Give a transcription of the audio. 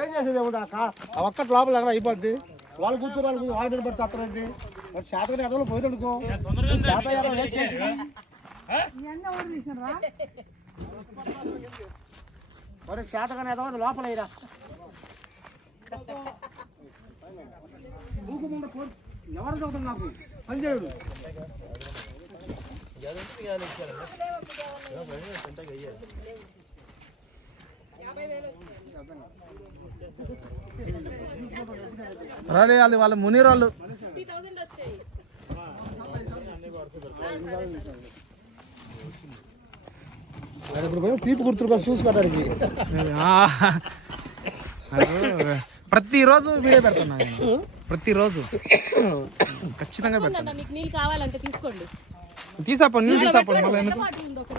ఏం చేసేది ఒక్కటి లోపల ఎక్కడ అయిపోద్ది. వాళ్ళు కూర్చొని వాళ్ళ మీద పడి చత్తరైంది. మరి శాతగా ఎదలో పోయిననుకో శాత మరి శాతగానే ఎదవది లోపల అయిరా ఎవరు చదువుతుంది నాకు పనిచేయడు. రాలే అది వాళ్ళ మునీరాళ్ళు. ఇప్పుడు పోయి తీపి గుర్తులు చూసుకోవడానికి ప్రతిరోజు వీడియో పెడుతున్నా ప్రతిరోజు ఖచ్చితంగా పెడతాను. నీళ్ళు కావాలంటే తీసుకోండి. తీసాపండి నీళ్ళు తీసాపండి మళ్ళీ ఎందుకు